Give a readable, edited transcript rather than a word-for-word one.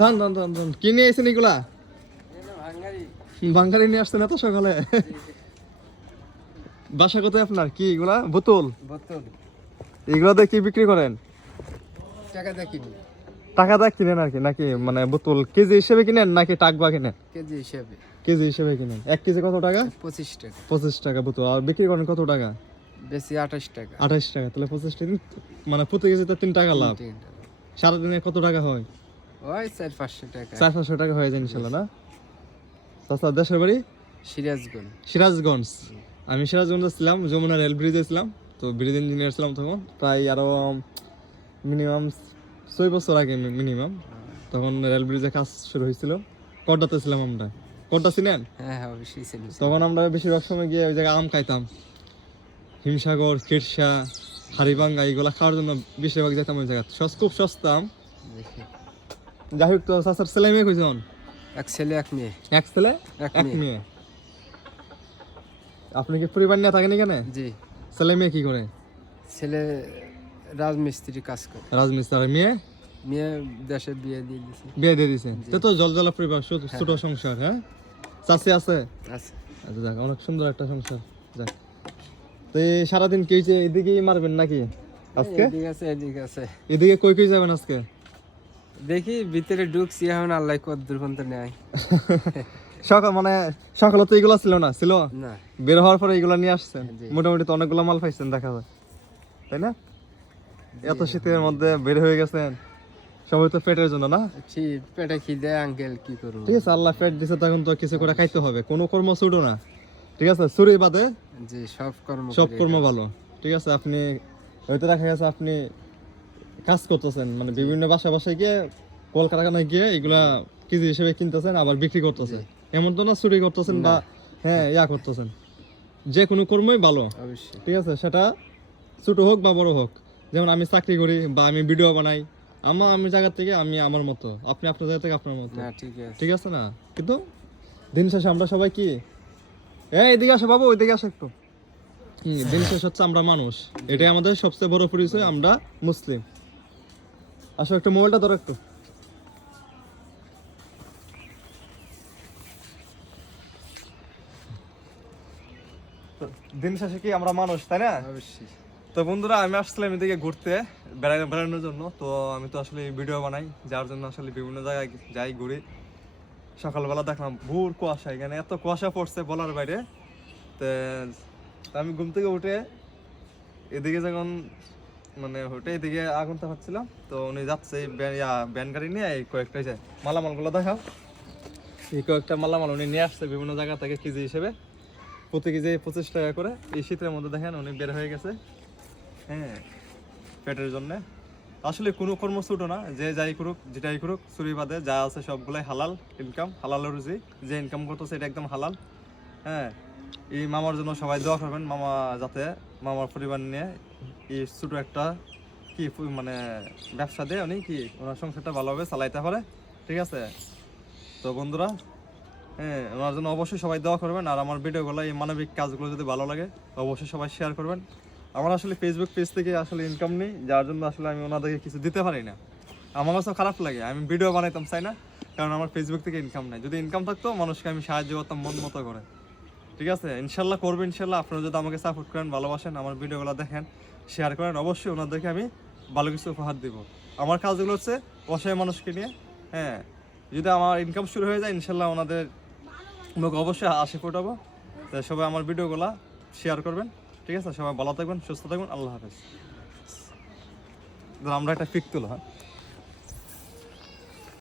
ধান ধান ধান ধান কি নিয়ে এসেছেন এগুলা? বাঙ্গারি নিয়ে আসছেন এত সকালে? বাসা কোথায় আপনার? কি এগুলা বোতল? এগুলা দিয়ে কি বিক্রি করেন? টাকা দিয়ে কিনি। টাকা দিয়ে কিনেন আর কি, নাকি মানে বোতল কেজি হিসেবে কিনেন নাকি টাকবা কিনেন? কেজি হিসাবে। কেজি হিসেবে কিনেন। 1 কেজি কত টাকা? 25 টাকা। 25 টাকা বোতল। আর বিক্রি করেন কত টাকা? বেশি 28 টাকা। 28 টাকা। তাহলে 25 টাকা মানে প্রতি কেজিতে 3 টাকা লাভ। সারাদিনে কত টাকা হয়? ওই 400-500 টাকা। 400-500 টাকা হয়ে যায় ইনশাল্লাহ না? চাচা দেশের বাড়ি? সিরাজগঞ্জ। সিরাজগঞ্জ। আমি সিরাজগঞ্জে ছিলাম, যমুনা রেল ব্রিজে ছিলাম। তো ব্রিজ ইঞ্জিনিয়ার ছিলাম তখন, প্রায় আরো মিনিমাম 6 বছর আগে মিনিমাম। তখন রেল ব্রিজে কাজ শুরু হয়েছিল। কড্ডাতে ছিলাম আমরা। কড্ডা ছিলেন? হ্যাঁ হ্যাঁ অবশ্যই ছিল। তখন আমরা বেশিরভাগ সময় গিয়ে ওই জায়গায় আম খাইতাম। হিমসাগর, খিরসা, হাড়িভাঙ্গা এগুলা খাওয়ার জন্য বেশিরভাগ যেতাম ওই জায়গা। খুব সস্তা আম। যাই হোক, তো চাচার ছেলে মেয়ে কয়জন? এক ছেলে এক মেয়ে। এক ছেলে এক মেয়ে। আপনি কি পরিবার নিয়ে থাকেন এখানে? জি। ছেলে মেয়ে কি করে? ছেলে রাজমিস্ত্রি কাজ করে। রাজমিস্ত্রি। আর মেয়ে? মেয়ে দেশে বিয়ে দিয়ে দিয়েছে। বিয়ে দিয়ে দিছে। তো জলজলা পরিবার, ছোট সংসার। হ্যাঁ, চাচি আছে? আছে। আচ্ছা, যাক, অনেক সুন্দর একটা সংসার। যাক, তো এই সারাদিন কি হয়েছে? এদিকেই মারবেন নাকি আজকে? এদিকে আছে এদিকে আছে। এদিকে কই কই যাবেন আজকে? দেখি ভিতরে ঢুকছি এখন, আল্লাহ কদ্দুর পর্যন্ত নেয়। সকালে তো এগুলো ছিল না, ছিল না। বের হওয়ার পরে এগুলো নিয়ে আসছেন। জি। মোটামুটি তো অনেকগুলো মাল পাইছেন দেখা যায়, তাই না? এত শীতের মধ্যে বের হয়ে গেছেন, সবাই তো পেটের জন্য না? ঠিক, পেটে খিদে আঙ্কেল, কি করবো। ঠিক আছে, আল্লাহ পেট দিছে, তখন তো কিছু করে খাইতে হবে। কোনো কর্ম ছুটো না, ঠিক আছে? চুরি বাদে জি, সব কর্ম ভালো। ঠিক আছে, আপনি হয়তো দেখা গেছে আপনি কাজ করতেছেন, মানে বিভিন্ন বাসায় গিয়ে, কলকারখানায় গিয়ে এগুলা কেজি হিসেবে কিনতেছেন, আবার বিক্রি করতেছেন। এমন তো না চুরি করতেছেন বা ইয়া করতেছেন। যে কোনো কর্মই ভালো, অবশ্যই। ঠিক আছে? সেটা ছোট হোক বা বড় হোক। যেমন আমি চাকরি করি বা আমি ভিডিও বানাই, আমি জায়গা থেকে আমি আমার মতো, আপনি আপনার জায়গা থেকে আপনার মতো। না, ঠিক আছে। ঠিক আছে না? কিন্তু দিন শেষে আমরা সবাই কি, এদিকে আসো বাবু, ওইদিকে আসো একটু। দিন শেষ হচ্ছে আমরা মানুষ, এটাই আমাদের সবচেয়ে বড় পরিচয়, আমরা মুসলিম। আসো, একটু মোবাইলটা ধরো একটু। দিন শেষে কি আমরা মানুষ, তাই না? অবশ্যই। তো বন্ধুরা, আমি আসছিলাম এদিকে ঘুরতে, বেড়ানোর জন্য। তো আমি তো আসলে ভিডিও বানাই, যার জন্য আসলে বিভিন্ন জায়গায় যাই, ঘুরি। সকালবেলা দেখলাম ভোর কুয়াশা, এখানে এত কুয়াশা পড়ছে বলার বাইরে। তো আমি ঘুম থেকে উঠে এদিকে যখন এদিকে আগুন তাপাচ্ছিলাম, তো উনি যাচ্ছে ব্যান গাড়ি নিয়ে, এই কয়েকটা মালামালগুলো দেখাও। এই কয়েকটা মালামাল উনি নিয়ে আসছে বিভিন্ন জায়গা থেকে কেজি হিসেবে, প্রতি কেজি 25 টাকা করে। এই শীতের মধ্যে দেখেন উনি বের হয়ে গেছে, হ্যাঁ, পেটের জন্য। আসলে কোনো কর্ম ছোটো না, যে যাই করুক, যেটাই করুক, চুরি বাদে যা আছে সবগুলাই হালাল ইনকাম, হালাল রুজি। যে ইনকাম করতেছে এটা একদম হালাল। হ্যাঁ, এই মামার জন্য সবাই দোয়া করবেন, মামা যাতে মামার পরিবার নিয়ে এই ছোটো একটা ব্যবসা দিয়ে উনি ওনার সংসারটা ভালোভাবে চালাইতে পারে। ঠিক আছে? তো বন্ধুরা, হ্যাঁ, ওনার জন্য অবশ্যই সবাই দোয়া করবেন। আর আমার ভিডিওগুলো, এই মানবিক কাজগুলো যদি ভালো লাগে, অবশ্যই সবাই শেয়ার করবেন। আমার আসলে ফেসবুক পেজ থেকে আসলে ইনকাম নেই, যার জন্য আসলে আমি ওনাদেরকে কিছু দিতে পারি না। আমার কাছে খারাপ লাগে, আমি ভিডিও বানাইতাম চাই না, কারণ আমার ফেসবুক থেকে ইনকাম নেই। যদি ইনকাম থাকতো, মানুষকে আমি সাহায্য করতাম মন মতো করে। ঠিক আছে? ইনশাল্লাহ করবো, ইনশাল্লাহ। আপনারা যদি আমাকে সাপোর্ট করেন, ভালোবাসেন, আমার ভিডিওগুলো দেখেন, শেয়ার করেন, অবশ্যই ওনাদেরকে আমি ভালো কিছু উপহার দিব। আমার কাজগুলো হচ্ছে অসহায় মানুষকে নিয়ে। হ্যাঁ, যদি আমার ইনকাম শুরু হয়ে যায়, ইনশাল্লাহ ওনাদের মুখে অবশ্যই হাসি ফোটাবো। তাই সবাই আমার ভিডিওগুলো শেয়ার করবেন। ঠিক আছে? সবাই ভালো থাকবেন, সুস্থ থাকবেন। আল্লাহ হাফেজ। আমরা একটা পিক তুলো, হ্যাঁ।